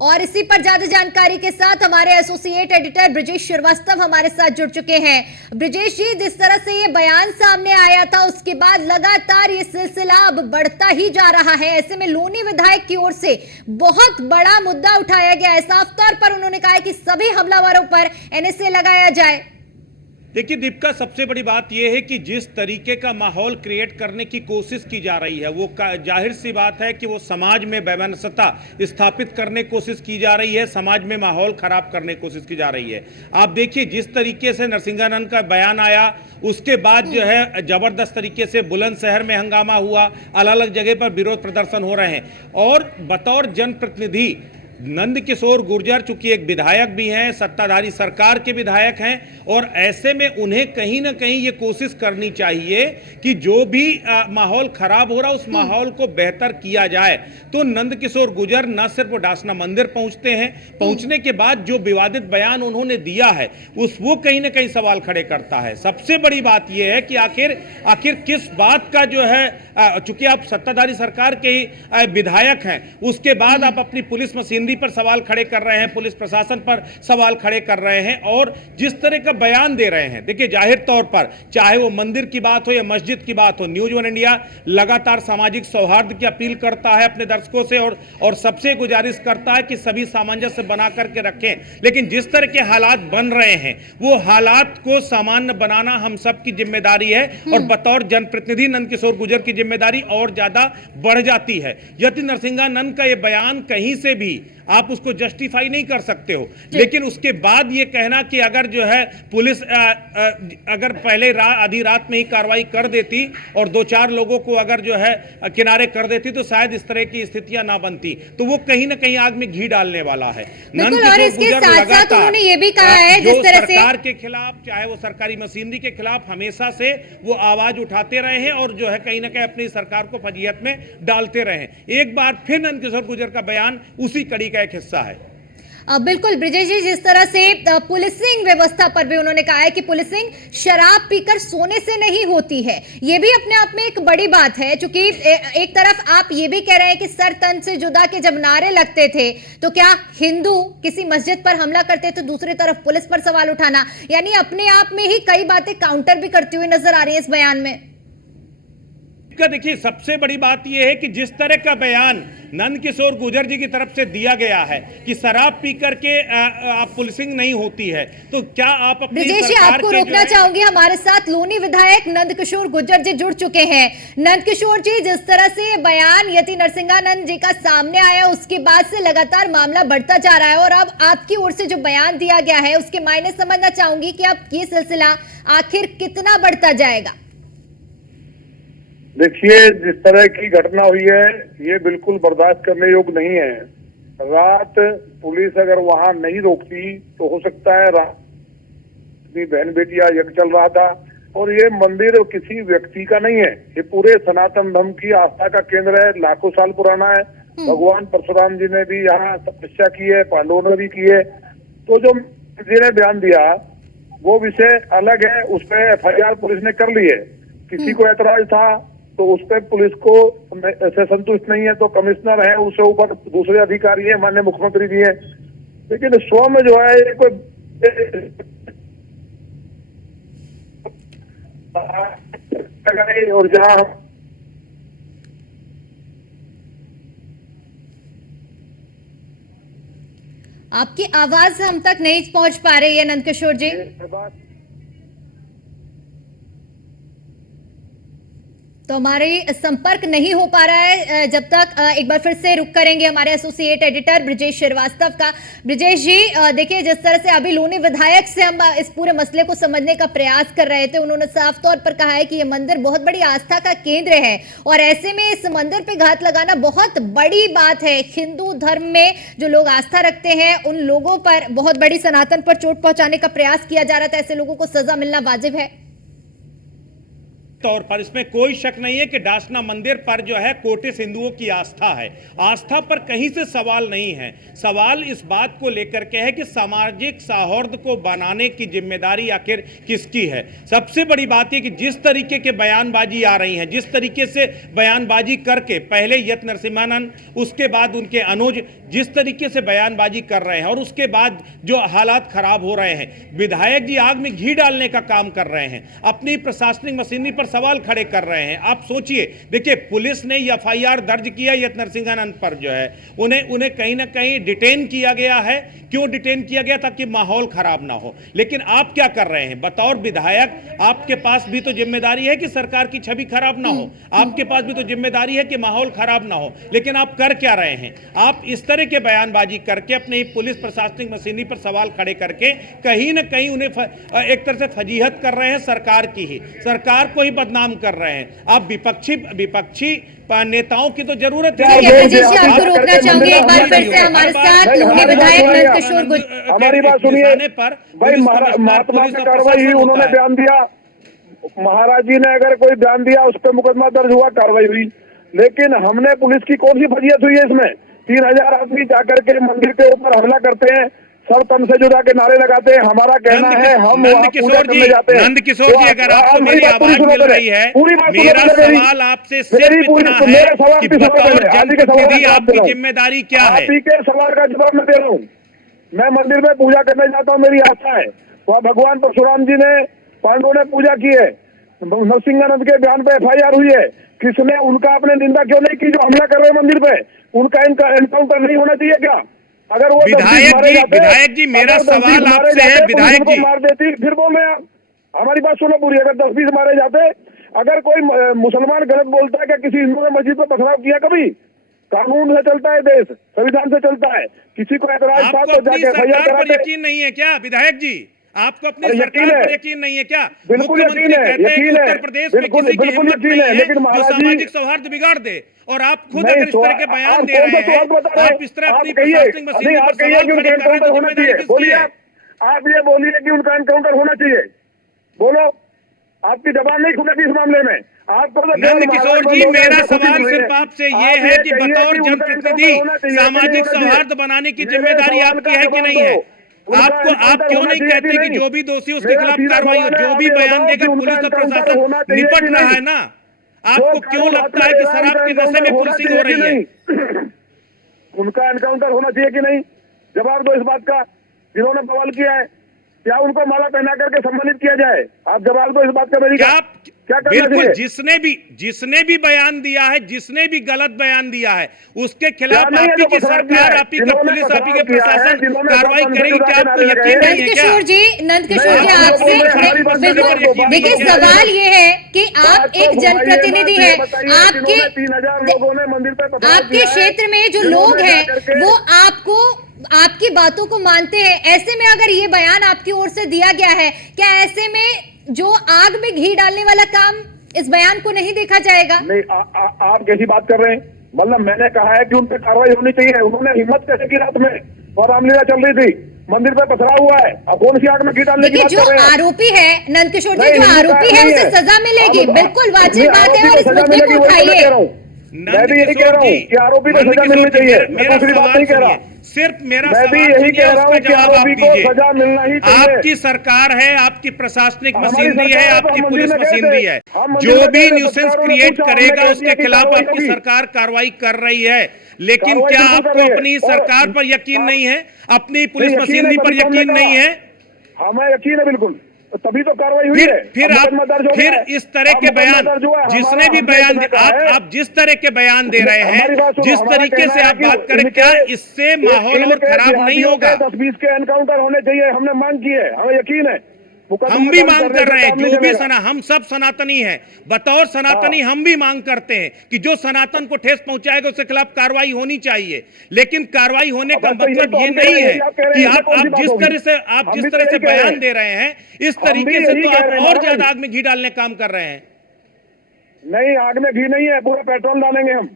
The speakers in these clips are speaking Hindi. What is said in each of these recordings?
और इसी पर ज्यादा जानकारी के साथ हमारे एसोसिएट एडिटर ब्रिजेश श्रीवास्तव हमारे साथ जुड़ चुके हैं। ब्रिजेश जी, जिस तरह से ये बयान सामने आया था उसके बाद लगातार ये सिलसिला अब बढ़ता ही जा रहा है। ऐसे में लोनी विधायक की ओर से बहुत बड़ा मुद्दा उठाया गया है। साफ तौर पर उन्होंने कहा है कि सभी हमलावरों पर एनएसए लगाया जाए। देखिए दीपिका, सबसे बड़ी बात यह है कि जिस तरीके का माहौल क्रिएट करने की कोशिश की जा रही है वो जाहिर सी बात है कि वो समाज में वैमनस्यता स्थापित करने की कोशिश की जा रही है, समाज में माहौल खराब करने की कोशिश की जा रही है। आप देखिए जिस तरीके से नरसिंहानंद का बयान आया उसके बाद जो है जबरदस्त तरीके से बुलंदशहर में हंगामा हुआ, अलग अलग जगह पर विरोध प्रदर्शन हो रहे हैं। और बतौर जनप्रतिनिधि नंदकिशोर गुर्जर चूंकि एक विधायक भी हैं, सत्ताधारी सरकार के विधायक हैं, और ऐसे में उन्हें कहीं ना कहीं ये कोशिश करनी चाहिए कि जो भी माहौल खराब हो रहा उस माहौल को बेहतर किया जाए। तो नंदकिशोर गुर्जर न सिर्फ डासना मंदिर पहुंचते हैं, पहुंचने के बाद जो विवादित बयान उन्होंने दिया है वो कहीं ना कहीं सवाल खड़े करता है। सबसे बड़ी बात यह है कि आखिर किस बात का जो है, चूंकि आप सत्ताधारी सरकार के ही विधायक हैं, उसके बाद आप अपनी पुलिस मशीनरी पर सवाल खड़े कर रहे हैं, पुलिस प्रशासन पर सवाल खड़े कर रहे हैं और जिस तरह का बयान दे रहे हैं। देखिए जाहिर तौर पर चाहे वो मंदिर की बात हो या मस्जिद की बात हो, न्यूज़ वन इंडिया लगातार सामाजिक सौहार्द की अपील करता है अपने दर्शकों से और सबसे गुजारिश करता है कि सभी सामंजस्य बना करके रखें। लेकिन जिस तरह के हालात बन रहे हैं वो हालात को सामान्य बनाना हम सब की जिम्मेदारी है और बतौर जनप्रतिनिधि नंदकिशोर गुर्जर की जिम्मेदारी और ज्यादा बढ़ जाती है। यदि नरसिंहानंद का यह बयान कहीं से भी आप उसको जस्टिफाई नहीं कर सकते हो, लेकिन उसके बाद ये कहना कि अगर जो है पुलिस अगर पहले आधी रात में ही कार्रवाई कर देती और 2-4 लोगों को अगर जो है किनारे कर देती तो शायद इस तरह की स्थितियां ना बनती, तो वो कहीं ना कहीं आग में घी डालने वाला है। और इसके साथ साथ उन्होंने ये भी कहा है जिस तरह से सरकार के खिलाफ, चाहे वो सरकारी मशीनरी के खिलाफ हमेशा से वो आवाज उठाते रहे हैं और जो है कहीं ना कहीं अपनी सरकार को फजीहत में डालते रहे हैं। एक बार फिर नंदकिशोर गुर्जर का बयान उसी कड़ी का एक हिस्सा है। बिल्कुल ब्रिजेश जी, जिस तरह से पुलिसिंग व्यवस्था पर भी उन्होंने कहा है कि पुलिसिंग शराब पीकर सोने से नहीं होती है। ये भी अपने आप में एक बड़ी बात है, क्योंकि एक तरफ आप ये भी कह रहे हैं कि सर तन से जुदा के जब नारे लगते थे तो क्या हिंदू किसी मस्जिद पर हमला करते तो दूसरी तरफ पुलिस पर सवाल उठाना, यानी अपने आप में ही कई बातें काउंटर भी करती हुई नजर आ रही है इस बयान में। देखिए सबसे बड़ी बात यह है कि जिस तरह का बयान नंदकिशोर गुर्जर जी की तरफ से दिया गया है कि शराब पी करके आप पुलिसिंग नहीं होती है, तो क्या आप अपनी सरकार आपको रोकना चाहूंगी। हमारे साथ लोनी विधायक नंदकिशोर गुर्जर जी जुड़ चुके हैं। नंदकिशोर जी, जिस तरह से ये बयान नरसिंहानंद जी का सामने आया उसके बाद से लगातार मामला बढ़ता जा रहा है और अब आपकी ओर से जो बयान दिया गया है उसके मायने समझना चाहूंगी कि अब ये सिलसिला आखिर कितना बढ़ता जाएगा। देखिए जिस तरह की घटना हुई है ये बिल्कुल बर्दाश्त करने योग्य नहीं है। रात पुलिस अगर वहां नहीं रोकती तो हो सकता है रात अपनी बहन बेटियां यज्ञ चल रहा था, और ये मंदिर किसी व्यक्ति का नहीं है, ये पूरे सनातन धर्म की आस्था का केंद्र है, लाखों साल पुराना है। भगवान परशुराम जी ने भी यहाँ तपस्या की है, पांडवों ने भी की है। तो जो जी ने बयान दिया वो विषय अलग है, उस पर FIR पुलिस ने कर ली है। किसी को ऐतराज था तो उस पर पुलिस को से संतुष्ट नहीं है तो कमिश्नर है, उससे ऊपर दूसरे अधिकारी है, माननीय मुख्यमंत्री भी है। लेकिन स्व में जो है ये कोई और जहां आपकी आवाज हम तक नहीं पहुंच पा रही है नंदकिशोर जी। तो हमारे संपर्क नहीं हो पा रहा है, जब तक एक बार फिर से रुक करेंगे हमारे एसोसिएट एडिटर ब्रिजेश श्रीवास्तव का। ब्रिजेश जी, देखिए जिस तरह से अभी लोनी विधायक से हम इस पूरे मसले को समझने का प्रयास कर रहे थे, उन्होंने साफ तौर पर कहा है कि यह मंदिर बहुत बड़ी आस्था का केंद्र है और ऐसे में इस मंदिर पे घात लगाना बहुत बड़ी बात है। हिंदू धर्म में जो लोग आस्था रखते हैं उन लोगों पर बहुत बड़ी सनातन पर चोट पहुंचाने का प्रयास किया जा रहा था, ऐसे लोगों को सजा मिलना वाजिब है। तौर पर इसमें कोई शक नहीं है कि डासना मंदिर पर जो है कोटिस हिंदुओं की आस्था है। आस्था पर कहीं से सवाल नहीं है। सवाल इस बात को लेकर के है कि सामाजिक सौहार्द को बनाने की जिम्मेदारी आखिर किसकी है। सबसे बड़ी बात यह कि जिस तरीके के बयानबाजी आ रही है, जिस तरीके से बयानबाजी करके पहले यत नरसिम्हानंद, उसके बाद उनके अनुज जिस तरीके से बयानबाजी कर रहे हैं और उसके बाद जो हालात खराब हो रहे हैं, विधायक जी आग में घी डालने का काम कर रहे हैं, अपनी प्रशासनिक मशीनरी पर सवाल खड़े कर रहे हैं। आप सोचिए, देखिए पुलिस ने एफआईआर दर्ज किया यत नरसिम्हानंद पर, जो है उन्हें कहीं ना कहीं डिटेन किया गया है। क्यों डिटेन किया गया? ताकि माहौल खराब ना हो। लेकिन आप क्या कर रहे हैं बतौर विधायक? आपके पास भी तो जिम्मेदारी है कि सरकार की छवि खराब ना हो, आपके पास भी तो जिम्मेदारी है कि माहौल खराब ना हो। लेकिन आप कर क्या रहे हैं? आप इस तरह के बयानबाजी करके अपनी पुलिस प्रशासनिक मशीनरी पर सवाल खड़े करके कहीं ना कहीं उन्हें एक तरह से फजीहत कर रहे हैं, सरकार की ही, सरकार को ही बदनाम कर रहे हैं। आप विपक्षी नेताओं की तो जरूरत है। ब्रजेश जी, आपको रोकना चाहूंगी एक बार फिर से हमारे साथ लोकसभा विधायक नंदकिशोर गुर्जर। हमारी बात सुनिए भाई, महात्मा की कार्रवाई हुई, उन्होंने बयान दिया, महाराज जी ने अगर कोई बयान दिया उस पर मुकदमा दर्ज हुआ, कार्रवाई हुई। लेकिन हमने पुलिस की कौन सी फजीयत हुई है इसमें? 3000 आदमी जाकर के मंदिर के ऊपर हमला करते हैं, सर तन से जुड़ा के नारे लगाते हैं। हमारा कहना है हम नंदकिशोर जी, नंदकिशोर जी, अगर आपको मेरी आवाज मिल रही है, मेरा सवाल आपसे सिर्फ इतना है कि बतौर जनप्रतिनिधि आपकी जिम्मेदारी क्या है? आप ही के सवाल का जवाब मैं दे रहा हूँ। मैं मंदिर में पूजा करने जाता हूँ, मेरी आस्था है। वहाँ भगवान परशुराम जी ने, पांडवों ने पूजा की है। नरसिंहानंद के बयान पे एफआईआर हुई है। किसने उनका आपने निंदा क्यों नहीं की? जो हमला कर रहे हैं मंदिर पे, उनका एनकाउंटर नहीं होना चाहिए क्या? अगर वो विधायक जी मेरा सवाल आपसे है, विधायक जी मार देती, फिर बोल रहे हैं आप। हमारी बात सुनो पूरी। अगर 10-20 मारे जाते, अगर कोई मुसलमान गलत बोलता है क्या किसी हिंदू ने मस्जिद पर पथराव किया कभी? कानून से चलता है देश, संविधान से चलता है। किसी को एतराज था तो जाके एफआईआर कराते। यकीन नहीं है क्या विधायक जी? आपको अपनी सरकार पर यकीन नहीं है क्या? बिल्कुल यकीन है, यकीन है, उत्तर प्रदेश में किसी की हिम्मत नहीं है लेकिन जो सामाजिक सौहार्द बिगाड़ दे, और आप खुद अगर इस तरह के बयान दे रहे हैं, आप इस तरह अपनी प्रशासनिक मशीनरी पर सवाल खड़े कर रहे हैं, तो जिम्मेदारी किसकी है? आप ये बोलिए कि उनका एनकाउंटर होना चाहिए। बोलो, आपकी जबान नहीं खुलेगी इस मामले में। आपको तो नंदकिशोर जी, मेरा सवाल सिर्फ आपसे ये है कि बतौर जनप्रतिनिधि सामाजिक सौहार्द बनाने की जिम्मेदारी आपकी है कि नहीं है? आप क्यों नहीं कहते कि जो भी दोषी उसके खिलाफ कार्रवाई हो? जो भी बयान देकर पुलिस और प्रशासन निपट रहा है ना, आपको क्यों लगता है कि शराब के नशे में पुलिसिंग हो रही है? उनका एनकाउंटर होना चाहिए कि नहीं? जवाब दो इस बात का। जिन्होंने बवाल किया है, क्या उनको माला पहना करके सम्मानित किया जाए? आप जवाब दो इस बात का। मेरी क्या बिल्कुल, जिसने भी बयान दिया है, जिसने भी गलत बयान दिया है, उसके खिलाफ आप ही की सरकार, आप ही का पुलिस, आप ही के प्रशासन कार्रवाई करेगी। क्या आपको यकीन नहीं है क्या? नंदकिशोर जी आपसे बिल्कुल, देखिए सवाल ये है कि आप एक जनप्रतिनिधि हैं, आपके क्षेत्र में जो लोग हैं वो आपकी बातों को मानते हैं। ऐसे में अगर ये बयान आपकी ओर से दिया गया है, क्या ऐसे में जो आग में घी डालने वाला काम इस बयान को नहीं देखा जाएगा? नहीं, आप कैसी बात कर रहे हैं? मतलब मैंने कहा है कि उन पर कार्रवाई होनी चाहिए। उन्होंने हिम्मत कैसे की? रात में और रामलीला चल रही थी, मंदिर पे पथराव हुआ है, अब कौन सी आग में घी डालने की बात कर रहे हैं? जो आरोपी है नंदकिशोर जी, जो आरोपी है उसे सजा मिलेगी, बिल्कुल वाजिब बात है, और इस मुद्दे को उठाइए। मैं भी यही कह रहा हूँ कि आरोपी को सजा मिलनी चाहिए। मैं दूसरी बात नहीं कह रहा, सिर्फ मेरा मैं भी यही कह रहा हूँ कि आरोपी को सजा मिलना ही चाहिए। आपकी सरकार है, आपकी प्रशासनिक मशीनरी है, आपकी पुलिस मशीनरी है, जो भी न्यूसेंस क्रिएट करेगा उसके खिलाफ आपकी सरकार कार्रवाई कर रही है। लेकिन क्या आपको अपनी सरकार पर यकीन नहीं है? अपनी पुलिस मशीनरी पर यकीन नहीं है? हमें यकीन है बिल्कुल, तभी तो कार्रवाई हुई है। फिर इस तरह के बयान, जिसने भी बयान, आप जिस तरह के बयान दे रहे हैं, जिस तरीके से आप बात करें, क्या इससे माहौल और खराब नहीं होगा? 10-20 के एनकाउंटर होने चाहिए, हमने मांग की है, हमें यकीन है। हम भी मांग कर रहे हैं, जो भी हम सब सनातनी हैं, बतौर सनातनी हम भी मांग करते हैं कि जो सनातन को ठेस पहुंचाएगा उसके खिलाफ कार्रवाई होनी चाहिए। लेकिन कार्रवाई होने का मतलब ये नहीं है कि आप जिस तरह से बयान दे रहे हैं, इस तरीके से तो आप और ज्यादा आग में घी डालने काम कर रहे हैं। नहीं, आग में घी नहीं है, पूरा पेट्रोल डालेंगे हम।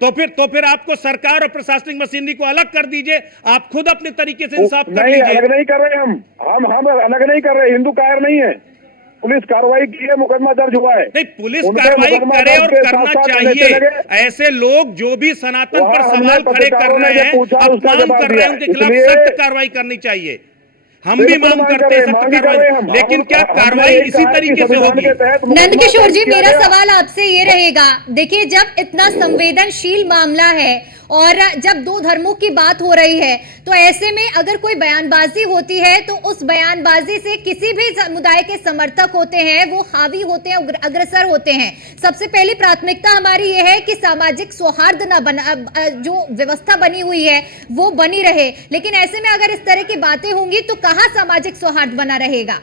तो फिर आपको सरकार और प्रशासनिक मशीनरी को अलग कर दीजिए, आप खुद अपने तरीके से इंसाफ कर लीजिए। अलग नहीं कर रहे हम अलग नहीं कर रहे, हिंदू कायर नहीं है। पुलिस कार्रवाई की है, मुकदमा दर्ज हुआ है। नहीं, पुलिस उनपे कार्रवाई मुकदमा करे दर्ज और के करना साथ-साथ चाहिए। लगे। ऐसे लोग जो भी सनातन पर वहाँ हमने सवाल खड़े कर पत्रकारों ने रहे जो हैं, पूछा, उसका अपमान जवाब कर रहे दिया हैं, उनके है। खिलाफ इसलिए सख्त कार्रवाई करनी चाहिए। हम भी बिल्कुल मांग मांग करते कर हैं रहे हैं, सख्त मांग ही कर कार्रवाई, रहे हैं हम। लेकिन क्या हमने कार्रवाई यही इसी कहा है कि तरीके से संविधान होगी? के तहत मुकदमा नंदकिशोर दर्ज जी, किया मेरा गया। सवाल आपसे ये रहेगा, देखिए जब इतना संवेदनशील मामला है और जब दो धर्मों की बात हो रही है, तो ऐसे में अगर कोई बयानबाजी होती है तो उस बयानबाजी से किसी भी समुदाय के समर्थक होते हैं वो हावी होते हैं, अग्रसर होते हैं। सबसे पहली प्राथमिकता हमारी ये है कि सामाजिक सौहार्द ना बना, जो व्यवस्था बनी हुई है वो बनी रहे, लेकिन ऐसे में अगर इस तरह की बातें होंगी तो कहां सामाजिक सौहार्द बना रहेगा?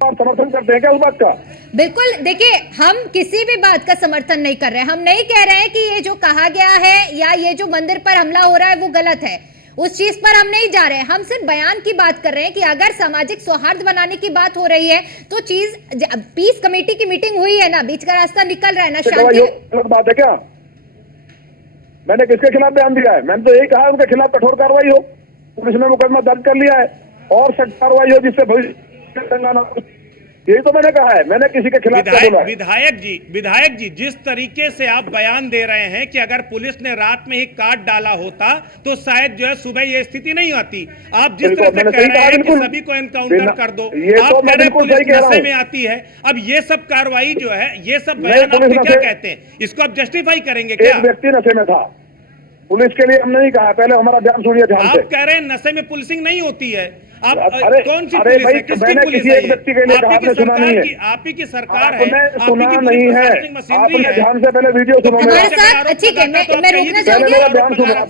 आप समर्थन करते हैं क्या उस बात का? बिल्कुल, देखिए हम किसी भी बात का समर्थन नहीं कर रहे हैं। हम नहीं कह रहे हैं कि ये जो कहा गया है या ये जो मंदिर पर हमला हो रहा है वो गलत है, उस चीज पर हम नहीं जा रहे हैं। हम सिर्फ बयान की बात कर रहे हैं कि अगर सामाजिक सौहार्द बनाने की बात हो रही है तो चीज, पीस कमेटी की मीटिंग हुई है ना, बीच का रास्ता निकल रहा है ना, शांति। गलत बात है क्या? मैंने किसके खिलाफ बयान दिया है? मैंने तो यही कहा है उनके खिलाफ कठोर कार्रवाई हो, पुलिस ने मुकदमा दर्ज कर लिया है और सख्त कार्रवाई हो जिससे भविष्य, यही तो मैंने कहा है। मैंने किसी के खिलाफ क्या बोला है? विधायक जी, जिस तरीके से आप बयान दे रहे हैं कि अगर पुलिस ने रात में ही काट डाला होता तो शायद जो है सुबह ये स्थिति नहीं आती। आप जिस तरह से कह रहे हैं कि सभी को एनकाउंटर कर दो, आप कह रहे हैं पुलिस नशे में आती है। अब ये सब कार्रवाई जो है, ये सब बयान आप क्या कहते हैं, इसको आप जस्टिफाई करेंगे क्या? एक व्यक्ति नशे में था, पुलिस के लिए हमने नहीं कहा। पहले हमारा ध्यान सुनिए ध्यान से। आप कह रहे हैं नशे में पुलिसिंग नहीं होती है। आप अरे कौन सी अरे पुलिस भाई, है, किसकी मैंने पुलिस किसी है? एक व्यक्ति के लिए कहा, आपने सुना नहीं है। आप ही की सरकार है, आपने आप सुना ही की नहीं है। प्रशासनिक मशीनरी आपने है। ध्यान से पहले वीडियो सुनो हमारे मेरा। साथ, ठीक है, मैं रोकना पहले चाहूंगी। मेरा ध्यान सुनो।